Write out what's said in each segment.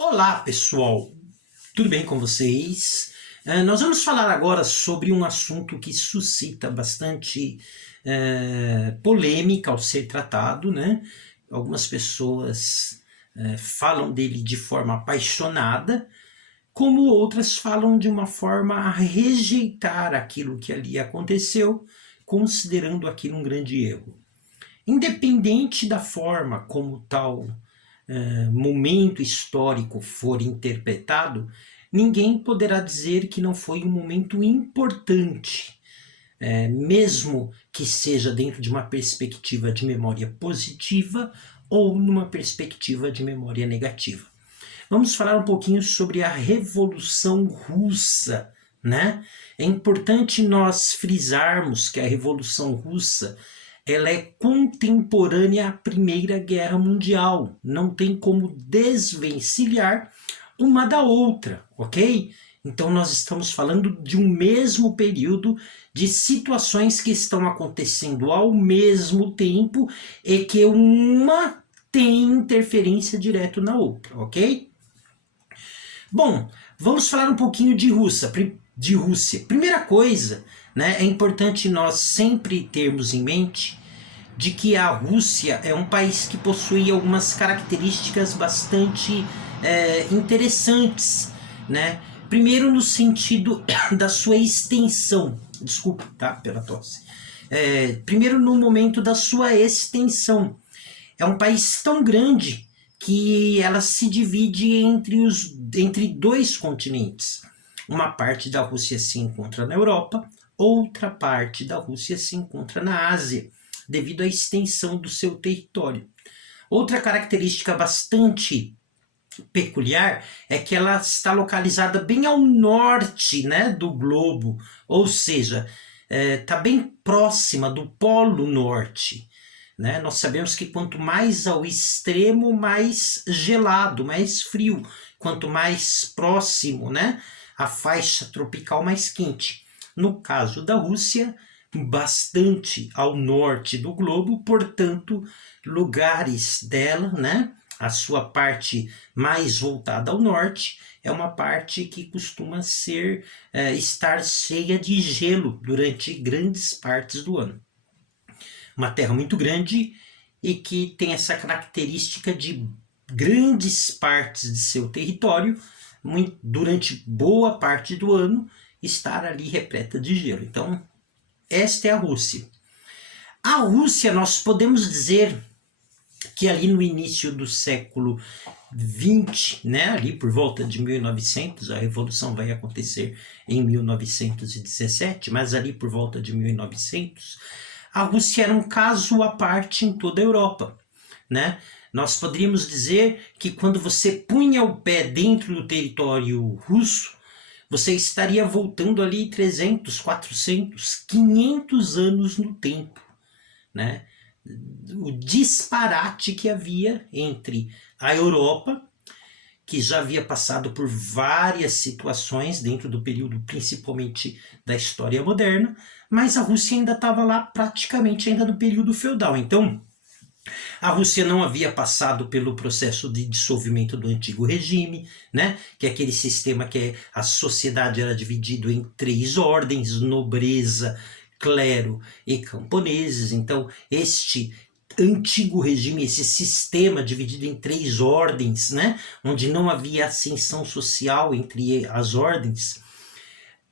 Olá, pessoal! Tudo bem com vocês? Nós vamos falar agora sobre um assunto que suscita bastante polêmica ao ser tratado, né? Algumas pessoas falam dele de forma apaixonada, como outras falam de uma forma a rejeitar aquilo que ali aconteceu, considerando aquilo um grande erro. Independente da forma como tal momento histórico for interpretado, ninguém poderá dizer que não foi um momento importante, mesmo que seja dentro de uma perspectiva de memória positiva ou numa perspectiva de memória negativa. Vamos falar um pouquinho sobre a Revolução Russa, né? É importante nós frisarmos que a Revolução Russa ela é contemporânea à Primeira Guerra Mundial. Não tem como desvencilhar uma da outra, ok? Então nós estamos falando de um mesmo período de situações que estão acontecendo ao mesmo tempo e que uma tem interferência direta na outra, ok? Bom, vamos falar um pouquinho de Rússia. Primeira coisa, né, é importante nós sempre termos em mente de que a Rússia é um país que possui algumas características bastante interessantes, né? Primeiro no sentido da sua extensão, desculpa, tá, pela tosse. Primeiro no momento da sua extensão. É um país tão grande que ela se divide entre dois continentes. Uma parte da Rússia se encontra na Europa, outra parte da Rússia se encontra na Ásia, devido à extensão do seu território. Outra característica bastante peculiar é que ela está localizada bem ao norte, né, do globo, ou seja, está bem próxima do Polo Norte. Né? Nós sabemos que quanto mais ao extremo, mais gelado, mais frio. Quanto mais próximo, né, a faixa tropical, mais quente. No caso da Rússia, bastante ao norte do globo, portanto, lugares dela, né, a sua parte mais voltada ao norte, é uma parte que costuma estar cheia de gelo durante grandes partes do ano. Uma terra muito grande e que tem essa característica de grandes partes de seu território, durante boa parte do ano, estar ali repleta de gelo. Então, esta é a Rússia. A Rússia, nós podemos dizer que ali no início do século XX, né, ali por volta de 1900, a Revolução vai acontecer em 1917, mas ali por volta de 1900, a Rússia era um caso à parte em toda a Europa, né? Nós poderíamos dizer que quando você punha o pé dentro do território russo, você estaria voltando ali 300, 400, 500 anos no tempo, né? O disparate que havia entre a Europa, que já havia passado por várias situações dentro do período principalmente da história moderna, mas a Rússia ainda estava lá praticamente ainda do período feudal. Então, a Rússia não havia passado pelo processo de dissolvimento do antigo regime, né? Que é aquele sistema que a sociedade era dividida em 3 ordens, nobreza, clero e camponeses. Então, este antigo regime, esse sistema dividido em 3 ordens, né? Onde não havia ascensão social entre as ordens,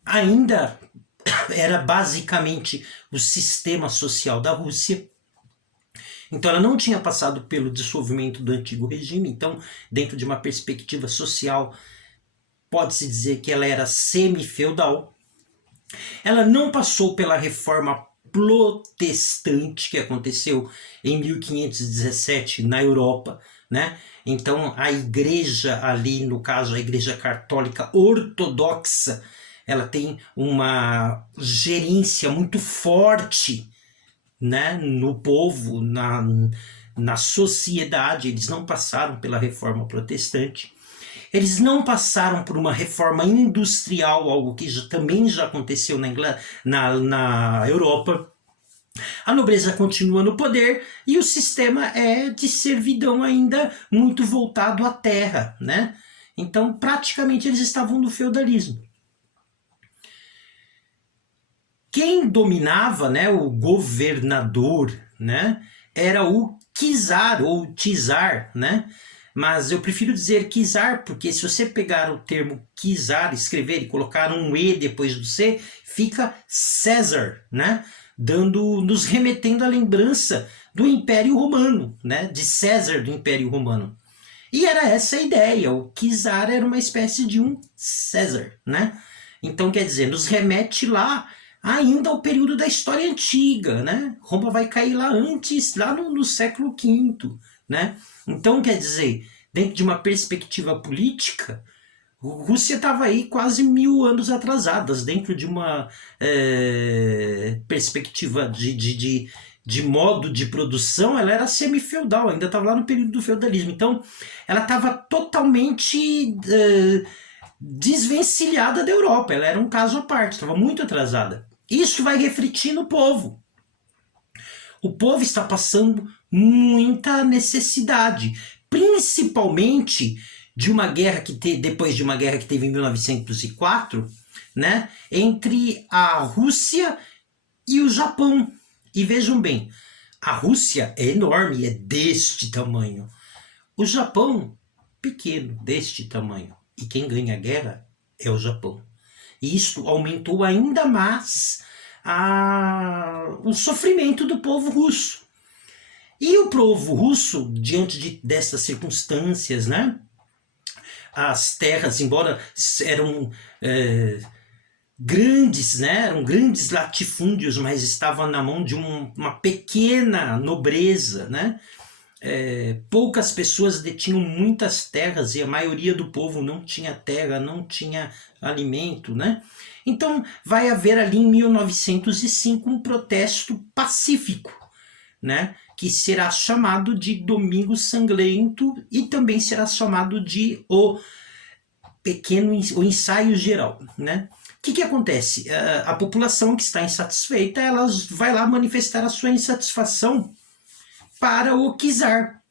ainda era basicamente o sistema social da Rússia. Então ela não tinha passado pelo dissolvimento do antigo regime, então dentro de uma perspectiva social pode-se dizer que ela era semi-feudal. Ela não passou pela reforma protestante que aconteceu em 1517 na Europa, né? Então a igreja ali, no caso a igreja católica ortodoxa, ela tem uma gerência muito forte, né, no povo, na sociedade. Eles não passaram pela reforma protestante, eles não passaram por uma reforma industrial, algo que também já aconteceu na Europa. A nobreza continua no poder e o sistema é de servidão ainda muito voltado à terra, né? Então, praticamente, eles estavam no feudalismo. Quem dominava, né, o governador, né, era o czar ou czar, né? Mas eu prefiro dizer czar porque se você pegar o termo czar, escrever e colocar um E depois do C, fica César, né? Nos remetendo à lembrança do Império Romano, né? De César do Império Romano. E era essa a ideia, o czar era uma espécie de um César, né? Então, quer dizer, nos remete lá ainda ao período da história antiga, né? Roma vai cair lá antes, lá no século V, né? Então, quer dizer, dentro de uma perspectiva política, a Rússia estava aí quase 1000 anos atrasadas, dentro de uma perspectiva de modo de produção, ela era semi-feudal, ainda estava lá no período do feudalismo. Então, ela estava totalmente desvencilhada da Europa, ela era um caso à parte, estava muito atrasada. Isso vai refletir no povo. O povo está passando muita necessidade, principalmente de uma guerra depois de uma guerra que teve em 1904, né, entre a Rússia e o Japão. E vejam bem, a Rússia é enorme, é deste tamanho. O Japão, pequeno, deste tamanho. E quem ganha a guerra é o Japão. E isso aumentou ainda mais o sofrimento do povo russo. E o povo russo, diante dessas circunstâncias, né? As terras, embora eram grandes, né? Eram grandes latifúndios, mas estavam na mão de uma pequena nobreza, né? Poucas pessoas detinham muitas terras e a maioria do povo não tinha terra, não tinha alimento, né? Então vai haver ali em 1905 um protesto pacífico, né? Que será chamado de Domingo Sangrento e também será chamado de o ensaio geral, né? O que acontece? A população que está insatisfeita, ela vai lá manifestar a sua insatisfação para o czar.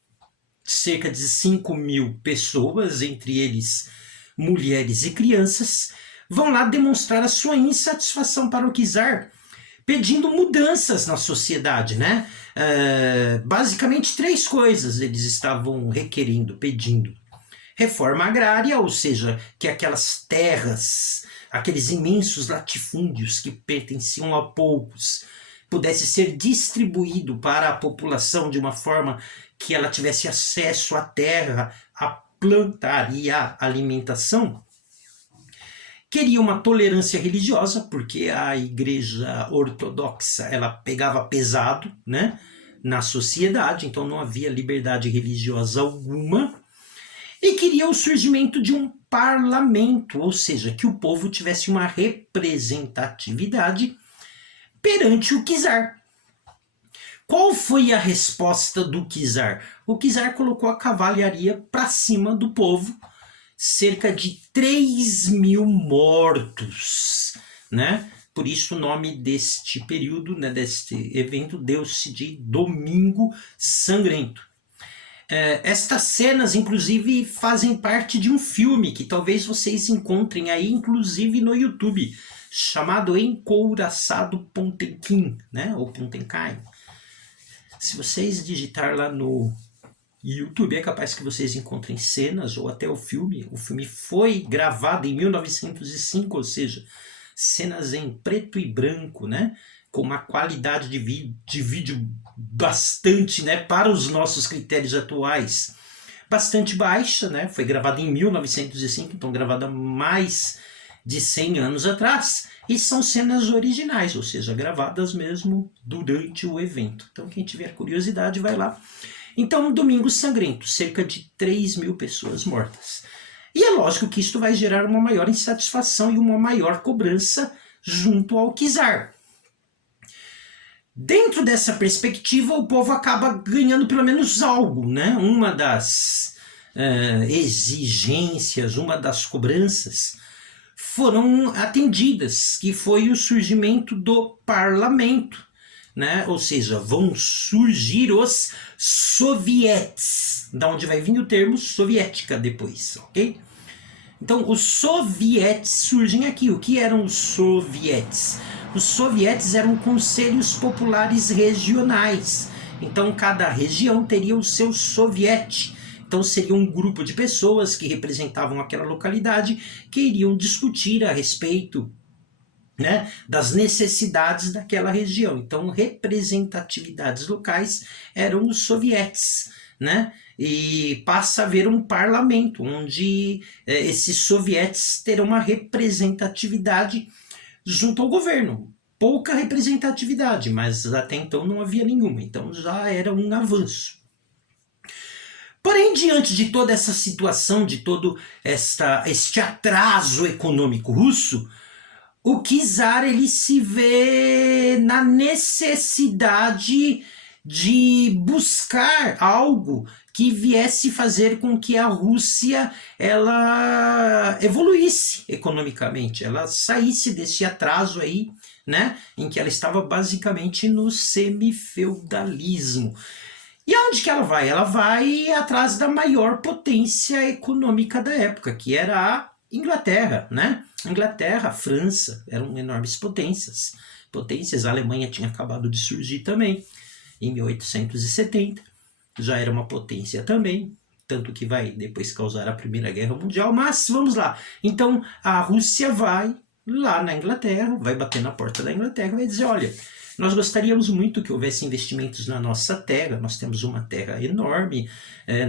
Cerca de 5.000 pessoas, entre eles mulheres e crianças, vão lá demonstrar a sua insatisfação para o czar, pedindo mudanças na sociedade, né? Basicamente 3 coisas eles estavam requerendo, pedindo. Reforma agrária, ou seja, que aquelas terras, aqueles imensos latifúndios que pertenciam a poucos, pudesse ser distribuído para a população de uma forma que ela tivesse acesso à terra, a plantar e à alimentação. Queria uma tolerância religiosa, porque a igreja ortodoxa ela pegava pesado, né, na sociedade, então não havia liberdade religiosa alguma. E queria o surgimento de um parlamento, ou seja, que o povo tivesse uma representatividade perante o czar. Qual foi a resposta do czar? O czar colocou a cavalaria para cima do povo, cerca de 3.000 mortos, né? Por isso o nome deste período, né, deste evento, deu-se de Domingo Sangrento. Estas cenas, inclusive, fazem parte de um filme que talvez vocês encontrem aí, inclusive no YouTube, chamado Encouraçado Potemkin, né? Ou Potemkin. Se vocês digitar lá no YouTube, é capaz que vocês encontrem cenas ou até o filme. O filme foi gravado em 1905, ou seja, cenas em preto e branco, né? Com uma qualidade de vídeo bastante, né, para os nossos critérios atuais, bastante baixa, né? Foi gravado em 1905, então gravado há mais de 100 anos atrás, e são cenas originais, ou seja, gravadas mesmo durante o evento. Então quem tiver curiosidade vai lá. Então, Domingo Sangrento, cerca de 3.000 pessoas mortas. E é lógico que isto vai gerar uma maior insatisfação e uma maior cobrança junto ao czar. Dentro dessa perspectiva, o povo acaba ganhando pelo menos algo, né? Uma das exigências, uma das cobranças foram atendidas, que foi o surgimento do parlamento, né? Ou seja, vão surgir os sovietes, da onde vai vir o termo soviética depois, ok? Então, os sovietes surgem aqui. O que eram os sovietes? Os sovietes eram conselhos populares regionais. Então, cada região teria o seu soviete. Então, seria um grupo de pessoas que representavam aquela localidade que iriam discutir a respeito, né, das necessidades daquela região. Então, representatividades locais eram os sovietes, né? E passa a haver um parlamento onde esses sovietes terão uma representatividade junto ao governo. Pouca representatividade, mas até então não havia nenhuma. Então já era um avanço. Porém, diante de toda essa situação, de todo este atraso econômico russo, o czar ele se vê na necessidade de buscar algo que viesse fazer com que a Rússia ela evoluísse economicamente, ela saísse desse atraso aí, né, em que ela estava basicamente no semifeudalismo. E aonde que ela vai? Ela vai atrás da maior potência econômica da época, que era a Inglaterra, né? Inglaterra, França, eram enormes potências. A Alemanha tinha acabado de surgir também, em 1870. Já era uma potência também, tanto que vai depois causar a Primeira Guerra Mundial. Mas vamos lá. Então a Rússia vai lá na Inglaterra, vai bater na porta da Inglaterra e vai dizer, olha, nós gostaríamos muito que houvesse investimentos na nossa terra, nós temos uma terra enorme,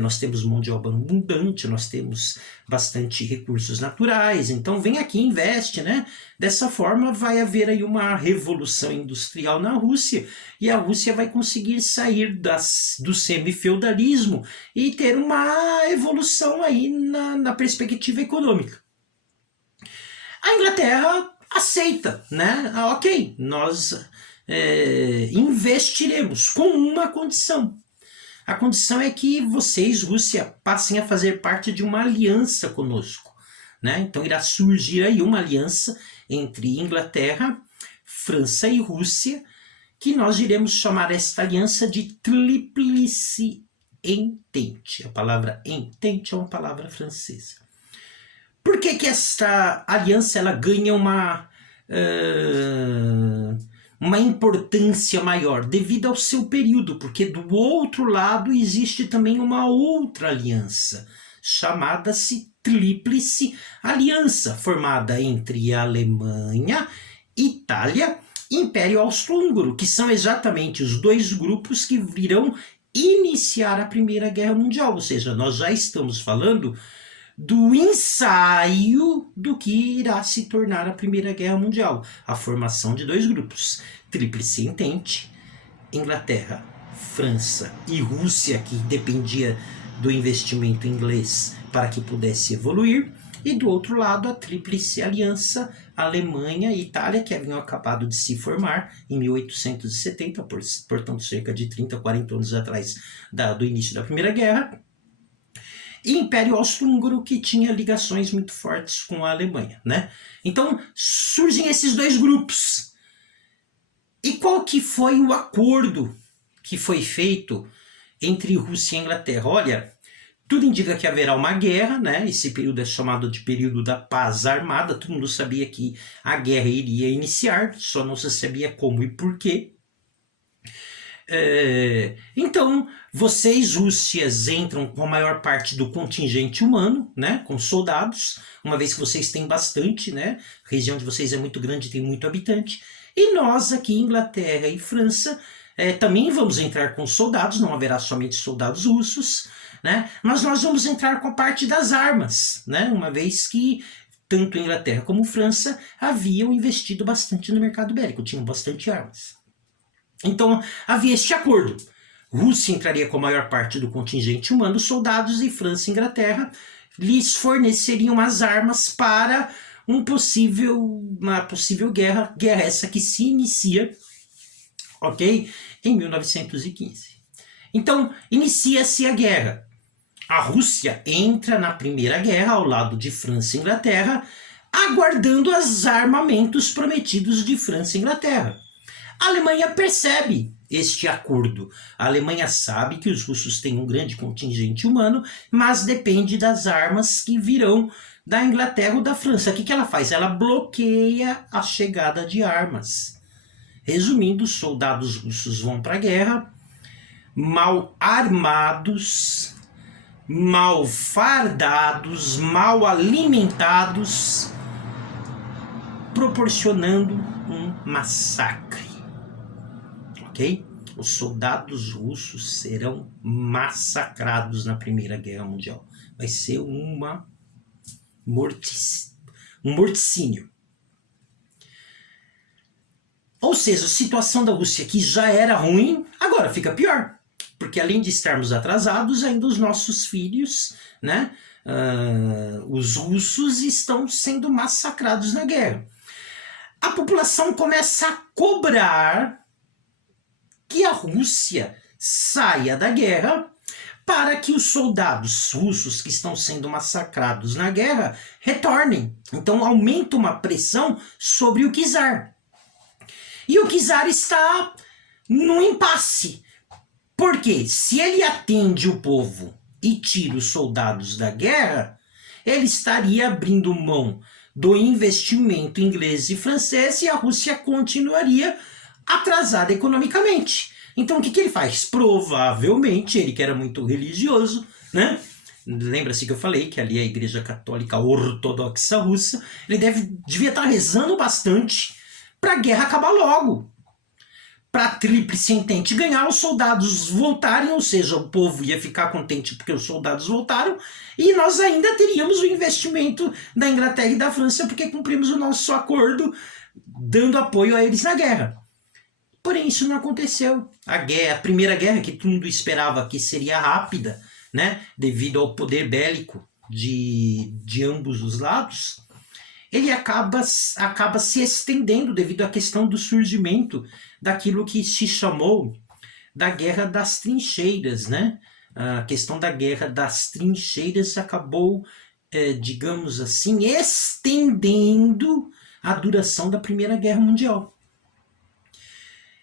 nós temos mão de obra abundante, nós temos bastante recursos naturais, então vem aqui e investe, né? Dessa forma vai haver aí uma revolução industrial na Rússia, e a Rússia vai conseguir sair do semifeudalismo e ter uma evolução aí na perspectiva econômica. A Inglaterra aceita, né? Ok, nós investiremos com uma condição. A condição é que vocês, Rússia, passem a fazer parte de uma aliança conosco, né? Então irá surgir aí uma aliança entre Inglaterra, França e Rússia, que nós iremos chamar esta aliança de Tríplice Entente. A palavra entente é uma palavra francesa. Por que que esta aliança ela ganha uma importância maior? Devido ao seu período, porque do outro lado existe também uma outra aliança, chamada-se Tríplice Aliança, formada entre a Alemanha, Itália e Império Austro-Húngaro, que são exatamente os dois grupos que virão iniciar a Primeira Guerra Mundial, ou seja, nós já estamos falando do ensaio do que irá se tornar a Primeira Guerra Mundial, a formação de dois grupos, Tríplice Entente, Inglaterra, França e Rússia, que dependia do investimento inglês para que pudesse evoluir, e do outro lado a Tríplice Aliança, Alemanha e Itália, que haviam acabado de se formar em 1870, portanto cerca de 30, 40 anos atrás do início da Primeira Guerra, e Império Austro-Húngaro, que tinha ligações muito fortes com a Alemanha, né? Então surgem esses dois grupos. E qual que foi o acordo que foi feito entre Rússia e Inglaterra? Olha, tudo indica que haverá uma guerra, né? Esse período é chamado de período da paz armada. Todo mundo sabia que a guerra iria iniciar, só não se sabia como e porquê. Então, vocês, Rússias, entram com a maior parte do contingente humano, né, com soldados, uma vez que vocês têm bastante, né, a região de vocês é muito grande, tem muito habitante, e nós aqui, Inglaterra e França, também vamos entrar com soldados, não haverá somente soldados russos, né, mas nós vamos entrar com a parte das armas, né, uma vez que tanto Inglaterra como França haviam investido bastante no mercado bélico, tinham bastante armas. Então havia este acordo. Rússia entraria com a maior parte do contingente humano, soldados, e França e Inglaterra lhes forneceriam as armas para uma possível guerra essa que se inicia, ok, em 1915. Então inicia-se a guerra. A Rússia entra na Primeira Guerra ao lado de França e Inglaterra, aguardando os armamentos prometidos de França e Inglaterra. A Alemanha percebe este acordo. A Alemanha sabe que os russos têm um grande contingente humano, mas depende das armas que virão da Inglaterra ou da França. O que ela faz? Ela bloqueia a chegada de armas. Resumindo, os soldados russos vão para a guerra, mal armados, mal fardados, mal alimentados, proporcionando um massacre. Ok? Os soldados russos serão massacrados na Primeira Guerra Mundial. Vai ser um morticínio. Ou seja, a situação da Rússia que já era ruim, agora fica pior. Porque além de estarmos atrasados, ainda os nossos filhos, né, os russos estão sendo massacrados na guerra. A população começa a cobrar que a Rússia saia da guerra para que os soldados russos que estão sendo massacrados na guerra retornem. Então aumenta uma pressão sobre o czar. E o czar está num impasse. Porque se ele atende o povo e tira os soldados da guerra, ele estaria abrindo mão do investimento inglês e francês e a Rússia continuaria atrasada economicamente. Então o que ele faz? Provavelmente, ele que era muito religioso, né? Lembra-se que eu falei que ali é a Igreja Católica Ortodoxa Russa, ele devia estar rezando bastante para a guerra acabar logo. Para a Tríplice Entente ganhar, os soldados voltarem, ou seja, o povo ia ficar contente porque os soldados voltaram, e nós ainda teríamos o investimento da Inglaterra e da França porque cumprimos o nosso acordo dando apoio a eles na guerra. Porém, isso não aconteceu. A Primeira Guerra, que todo mundo esperava que seria rápida, né, devido ao poder bélico de ambos os lados, ele acaba se estendendo devido à questão do surgimento daquilo que se chamou da Guerra das Trincheiras, né? A questão da Guerra das Trincheiras acabou, digamos assim, estendendo a duração da Primeira Guerra Mundial.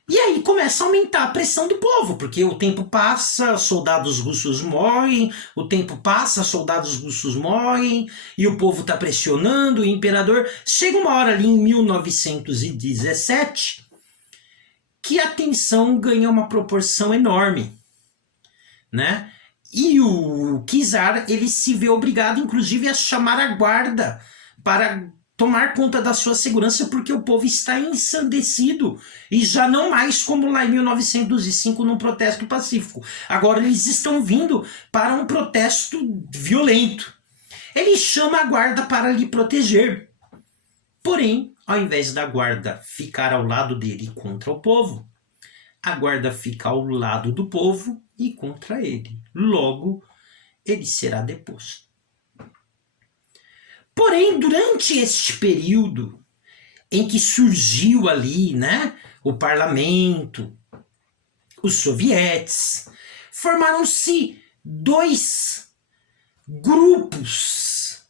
E aí começa a aumentar a pressão do povo, porque o tempo passa, soldados russos morrem, o tempo passa, soldados russos morrem, e o povo está pressionando o imperador. Chega uma hora ali em 1917 que a tensão ganha uma proporção enorme, né? E o czar, ele se vê obrigado, inclusive, a chamar a guarda para tomar conta da sua segurança, porque o povo está ensandecido e já não mais como lá em 1905 num protesto pacífico. Agora eles estão vindo para um protesto violento. Ele chama a guarda para lhe proteger. Porém, ao invés da guarda ficar ao lado dele contra o povo, a guarda fica ao lado do povo e contra ele. Logo, ele será deposto. Porém, durante este período em que surgiu ali, né, o parlamento, os sovietes, formaram-se dois grupos,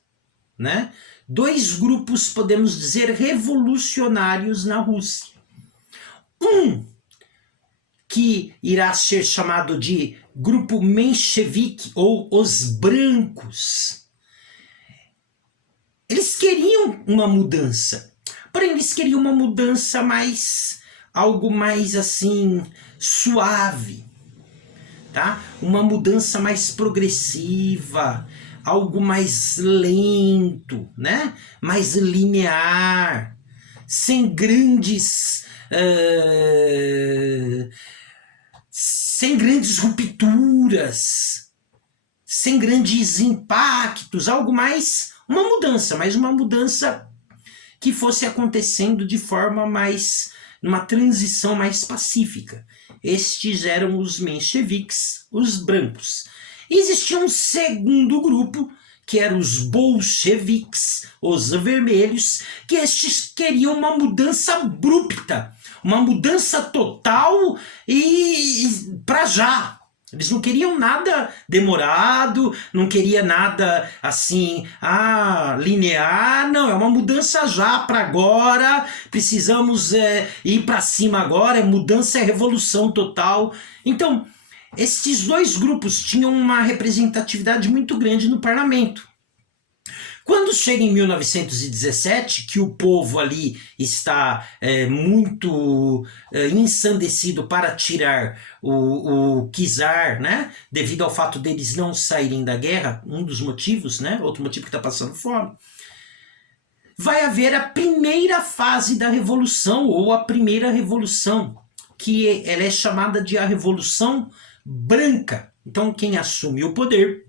né? Dois grupos, podemos dizer, revolucionários na Rússia. Um que irá ser chamado de grupo menchevique ou os brancos. Eles queriam uma mudança, porém eles queriam uma mudança algo mais assim, suave, tá? Uma mudança mais progressiva, algo mais lento, né? Mais linear, sem grandes rupturas, sem grandes impactos, algo mais... mas uma mudança que fosse acontecendo de forma numa transição mais pacífica. Estes eram os mencheviques, os brancos. E existia um segundo grupo, que eram os bolcheviques, os vermelhos, que estes queriam uma mudança abrupta, uma mudança total e para já. Eles não queriam nada demorado, não queria nada assim, linear, não, é uma mudança já para agora, precisamos ir para cima agora, mudança é revolução total. Então, esses dois grupos tinham uma representatividade muito grande no parlamento. Quando chega em 1917, que o povo ali está muito ensandecido para tirar o czar, né? Devido ao fato deles não saírem da guerra, um dos motivos, né? Outro motivo que está passando fome. Vai haver a primeira fase da Revolução, ou a primeira Revolução, que ela é chamada de a Revolução Branca. Então, quem assume o poder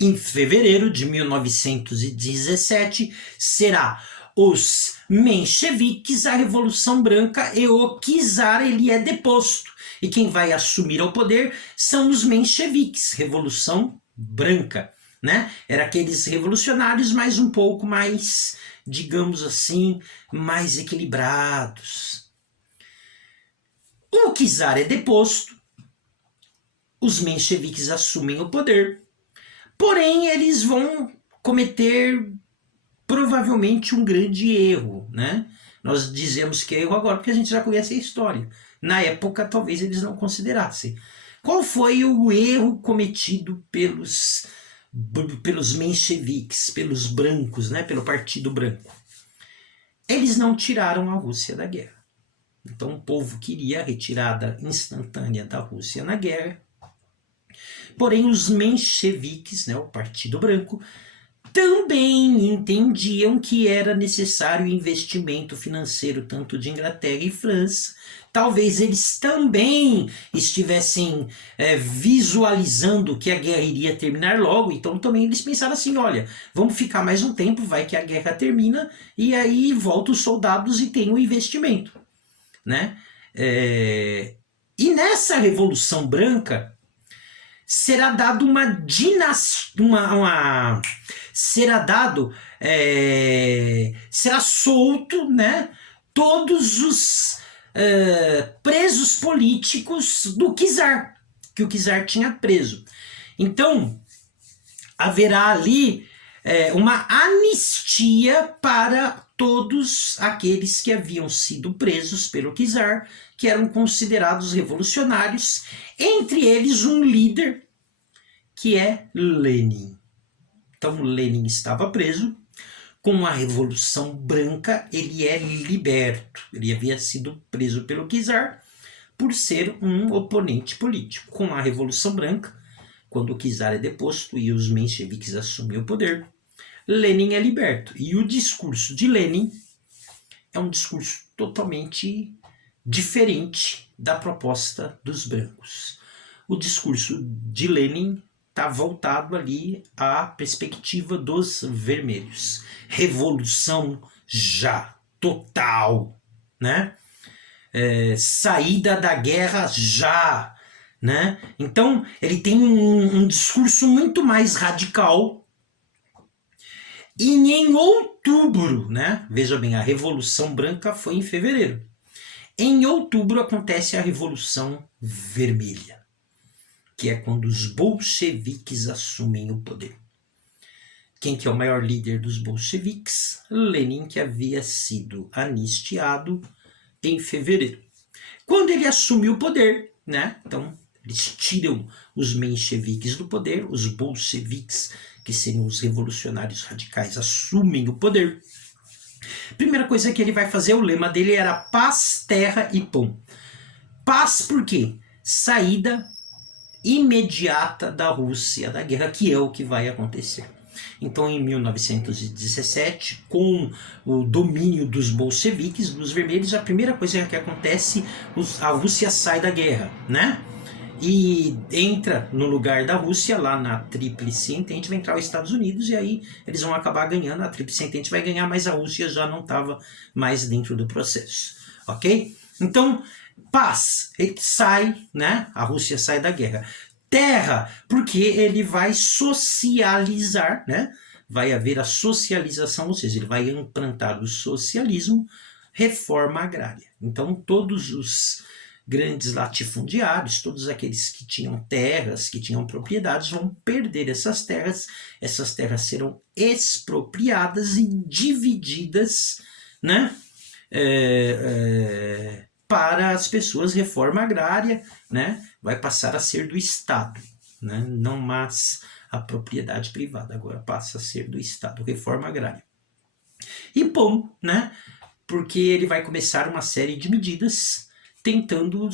em fevereiro de 1917 será os mencheviques, a Revolução Branca, e o czar ele é deposto. E quem vai assumir o poder são os mencheviques, Revolução Branca. Né? Era aqueles revolucionários mais um pouco mais, digamos assim, mais equilibrados. O czar é deposto, os mencheviques assumem o poder, porém eles vão cometer provavelmente um grande erro, né? Nós dizemos que é erro agora porque a gente já conhece a história. Na época talvez eles não considerassem. Qual foi o erro cometido pelos mencheviques, pelos brancos, né? Pelo Partido Branco? Eles não tiraram a Rússia da guerra. Então o povo queria a retirada instantânea da Rússia na guerra. Porém, os mencheviques, né, o Partido Branco, também entendiam que era necessário investimento financeiro tanto de Inglaterra e França. Talvez eles também estivessem visualizando que a guerra iria terminar logo, então também eles pensaram assim, olha, vamos ficar mais um tempo, vai que a guerra termina, e aí voltam os soldados e tem o investimento. Né? E nessa Revolução Branca, será dado uma dinastia, será solto, né, todos os presos políticos do czar, que o czar tinha preso. Então, haverá ali uma anistia para todos aqueles que haviam sido presos pelo czar, que eram considerados revolucionários, entre eles um líder que é Lenin. Então Lenin estava preso, com a Revolução Branca ele é liberto. Ele havia sido preso pelo czar por ser um oponente político. Com a Revolução Branca, quando o czar é deposto e os mencheviques assumem o poder, Lenin é liberto. E o discurso de Lenin é um discurso totalmente diferente da proposta dos brancos. O discurso de Lenin está voltado ali à perspectiva dos vermelhos. Revolução já, total, né? Saída da guerra já, né? Então ele tem um discurso muito mais radical. E em outubro, né? Veja bem, a Revolução Branca foi em fevereiro. Em outubro acontece a Revolução Vermelha, que é quando os bolcheviques assumem o poder. Quem que é o maior líder dos bolcheviques? Lenin, que havia sido anistiado em fevereiro. Quando ele assume o poder, né? Então, eles tiram os mencheviques do poder, os bolcheviques, que seriam os revolucionários radicais, assumem o poder. Primeira coisa que ele vai fazer, o lema dele era paz, terra e pão. Paz por quê? Saída imediata da Rússia da guerra, que é o que vai acontecer. Então, em 1917, com o domínio dos bolcheviques, dos vermelhos, a primeira coisa que acontece, a Rússia sai da guerra, né? E entra no lugar da Rússia, lá na Tríplice Entente, vai entrar os Estados Unidos, e aí eles vão acabar ganhando, a Tríplice Entente vai ganhar, mas a Rússia já não estava mais dentro do processo, ok? Então, paz, ele sai, né? A Rússia sai da guerra. Terra, porque ele vai socializar, né? Vai haver a socialização, ou seja, ele vai implantar o socialismo, reforma agrária. Então, todos os grandes latifundiários, todos aqueles que tinham terras, que tinham propriedades, vão perder essas terras serão expropriadas e divididas, né? Para as pessoas, reforma agrária, né? Vai passar a ser do Estado, né? Não mais a propriedade privada, agora passa a ser do Estado, reforma agrária. E bom, né? Porque ele vai começar uma série de medidas tentando,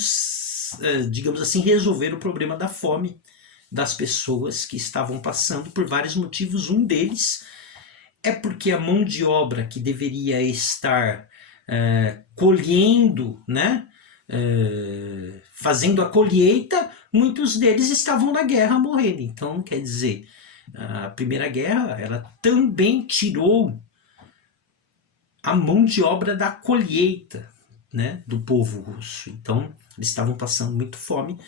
digamos assim, resolver o problema da fome das pessoas que estavam passando por vários motivos. Um deles é porque a mão de obra que deveria estar colhendo, né? Fazendo a colheita, muitos deles estavam na guerra morrendo. Então, quer dizer, a Primeira Guerra, ela também tirou a mão de obra da colheita, né, do povo russo. Então, eles estavam passando muito fome,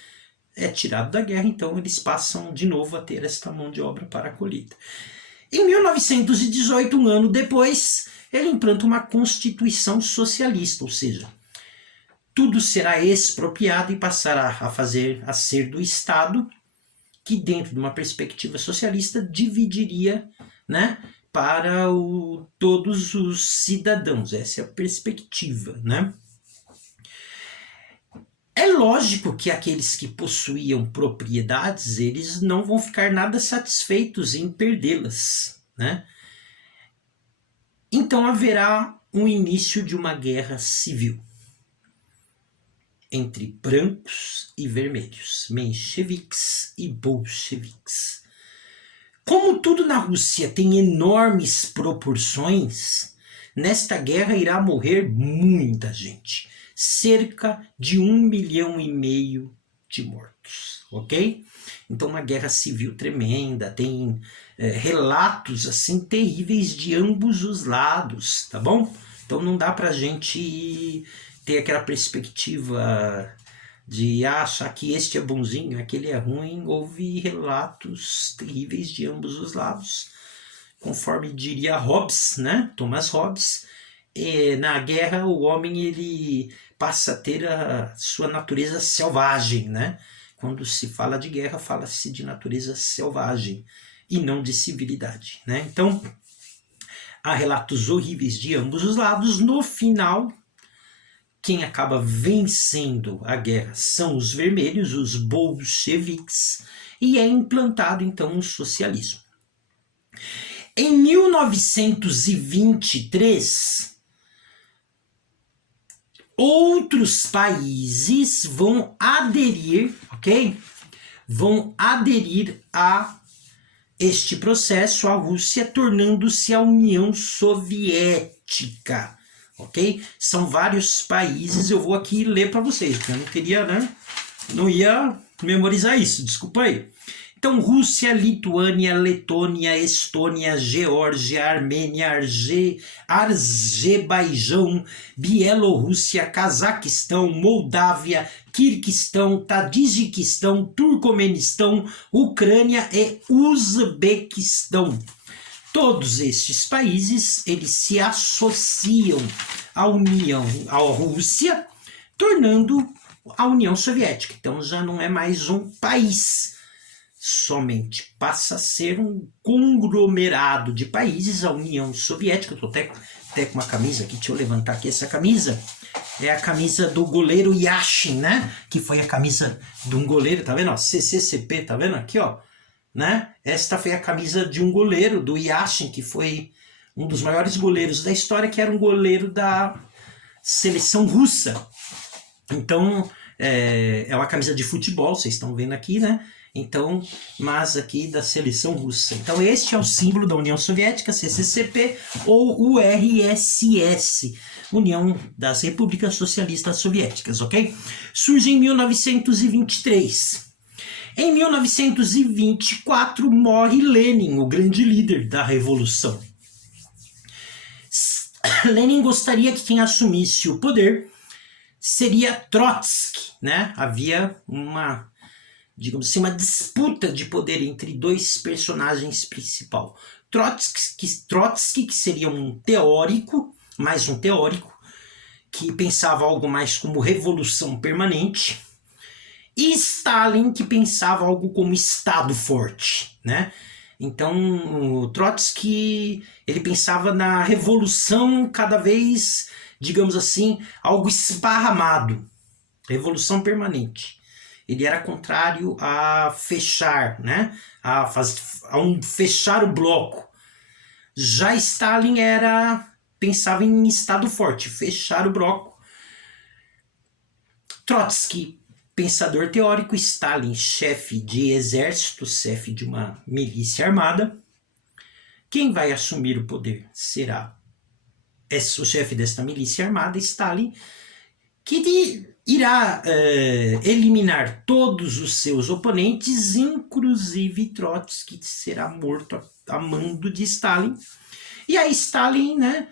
é tirado da guerra, então eles passam de novo a ter esta mão de obra para a colheita. Em 1918, um ano depois, ele implanta uma constituição socialista, ou seja, tudo será expropriado e passará a ser do Estado, que dentro de uma perspectiva socialista dividiria, né, para todos os cidadãos. Essa é a perspectiva, né? É lógico que aqueles que possuíam propriedades, eles não vão ficar nada satisfeitos em perdê-las, né? Então haverá um início de uma guerra civil entre brancos e vermelhos, mencheviques e bolcheviques. Como tudo na Rússia tem enormes proporções, nesta guerra irá morrer muita gente. Cerca de 1,5 milhão de mortos, ok? Então uma guerra civil tremenda, tem relatos assim terríveis de ambos os lados, tá bom? Então não dá pra gente ter aquela perspectiva de achar que este é bonzinho, aquele é ruim. Houve relatos terríveis de ambos os lados. Conforme diria Hobbes, né? Thomas Hobbes, na guerra o homem ele passa a ter a sua natureza selvagem, né? Quando se fala de guerra, fala-se de natureza selvagem e não de civilidade, né? Então, há relatos horríveis de ambos os lados. No final, quem acaba vencendo a guerra são os vermelhos, os bolcheviques, e é implantado então o socialismo. Em 1923, outros países vão aderir, ok? Vão aderir a este processo, a Rússia, tornando-se a União Soviética. Ok? São vários países, eu vou aqui ler para vocês, porque eu não queria, né? Não ia memorizar isso, desculpa aí. Então, Rússia, Lituânia, Letônia, Estônia, Geórgia, Armênia, Azerbaijão, Bielorrússia, Cazaquistão, Moldávia, Quirguistão, Tadjiquistão, Turcomenistão, Ucrânia e Uzbequistão. Todos estes países, eles se associam à Rússia, tornando a União Soviética. Então já não é mais um país somente, passa a ser um conglomerado de países, a União Soviética. Eu estou até com uma camisa aqui, deixa eu levantar aqui essa camisa. É a camisa do goleiro Yashin, né? Que foi a camisa de um goleiro, tá vendo? Ó, CCCP, tá vendo aqui, ó? Né? Esta foi a camisa de um goleiro, do Yashin, que foi um dos maiores goleiros da história, que era um goleiro da seleção russa. Então, é uma camisa de futebol, vocês estão vendo aqui, né? Então, mas aqui da seleção russa. Então, este é o símbolo da União Soviética, CCCP, ou URSS, União das Repúblicas Socialistas Soviéticas, ok? Surge em 1923. Em 1924 morre Lenin, o grande líder da Revolução. Lenin gostaria que quem assumisse o poder seria Trotsky, né? Havia uma, digamos assim, uma disputa de poder entre dois personagens principais. Trotsky, que seria um teórico, mais um teórico, que pensava algo mais como revolução permanente, e Stalin, que pensava algo como Estado forte, né? Então, o Trotsky, ele pensava na revolução cada vez, digamos assim, algo esparramado, revolução permanente. Ele era contrário a fechar, né? A fechar o bloco. Já Stalin pensava em Estado forte, fechar o bloco. Trotsky, pensador teórico, Stalin, chefe de exército, chefe de uma milícia armada. Quem vai assumir o poder será o chefe desta milícia armada, Stalin, que irá eliminar todos os seus oponentes, inclusive Trotsky, que será morto a mando de Stalin. E aí Stalin, né,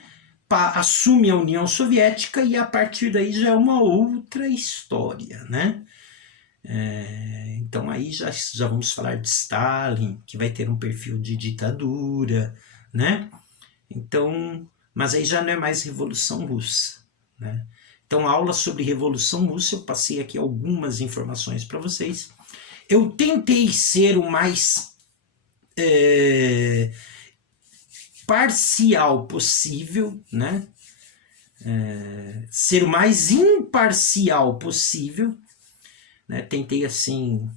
assume a União Soviética e a partir daí já é uma outra história, né? Então aí já vamos falar de Stalin, que vai ter um perfil de ditadura, né? Então, mas aí já não é mais Revolução Russa, né? Então, aula sobre Revolução Russa, eu passei aqui algumas informações para vocês. Eu tentei ser o mais parcial possível, né? Ser o mais imparcial possível, né? Tentei, assim,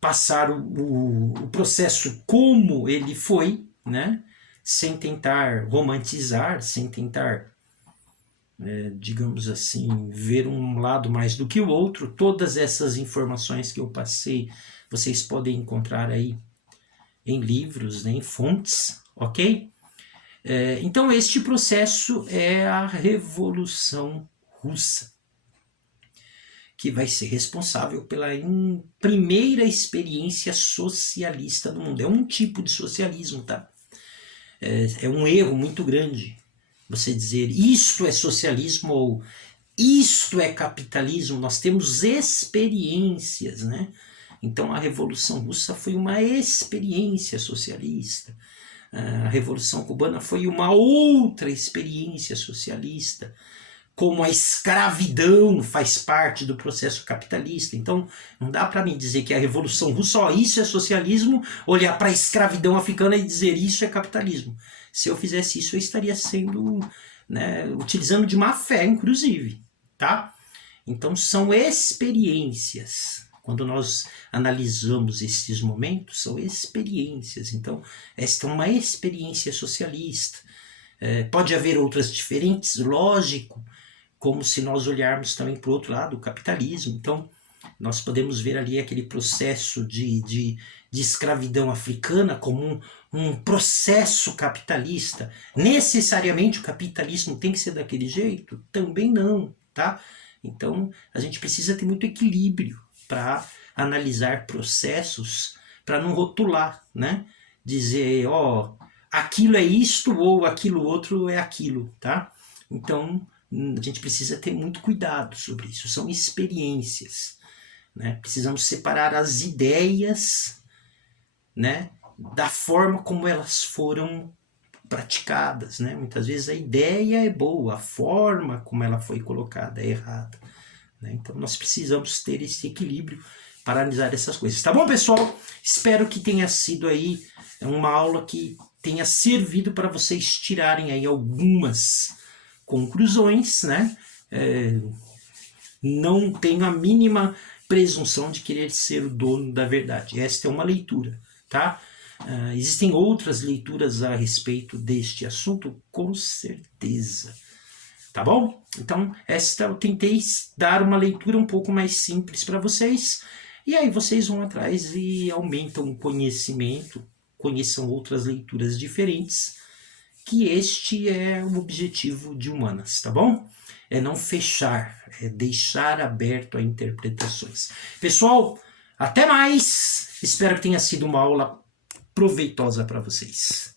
passar o processo como ele foi, né? Sem tentar romantizar, sem tentar, digamos assim, ver um lado mais do que o outro. Todas essas informações que eu passei, vocês podem encontrar aí em livros, né, em fontes, ok? Então, este processo é a Revolução Russa, que vai ser responsável pela primeira experiência socialista do mundo. É um tipo de socialismo, tá? É um erro muito grande você dizer isto é socialismo ou isto é capitalismo. Nós temos experiências, né? Então a Revolução Russa foi uma experiência socialista. A Revolução Cubana foi uma outra experiência socialista. Como a escravidão faz parte do processo capitalista. Então, não dá para mim dizer que a Revolução Russa, isso é socialismo, olhar para a escravidão africana e dizer isso é capitalismo. Se eu fizesse isso, eu estaria sendo, né, utilizando de má fé, inclusive, tá? Então, são experiências. Quando nós analisamos esses momentos, são experiências. Então, esta é uma experiência socialista. Pode haver outras diferentes, lógico, como se nós olharmos também para o outro lado, o capitalismo. Então, nós podemos ver ali aquele processo de escravidão africana como um processo capitalista. Necessariamente o capitalismo tem que ser daquele jeito? Também não, tá? Então, a gente precisa ter muito equilíbrio para analisar processos, para não rotular, né? Dizer, aquilo é isto ou aquilo outro é aquilo, tá? Então, a gente precisa ter muito cuidado sobre isso. São experiências, né? Precisamos separar as ideias, né, da forma como elas foram praticadas, né? Muitas vezes a ideia é boa, a forma como ela foi colocada é errada, né? Então nós precisamos ter esse equilíbrio para analisar essas coisas. Tá bom, pessoal? Espero que tenha sido aí uma aula que tenha servido para vocês tirarem aí algumas conclusões, né? Não tenho a mínima presunção de querer ser o dono da verdade. Esta é uma leitura, tá? Existem outras leituras a respeito deste assunto, com certeza. Tá bom? Então, esta eu tentei dar uma leitura um pouco mais simples para vocês, e aí vocês vão atrás e aumentam o conhecimento, conheçam outras leituras diferentes, que este é o objetivo de Humanas, tá bom? É não fechar, é deixar aberto a interpretações. Pessoal, até mais! Espero que tenha sido uma aula proveitosa para vocês.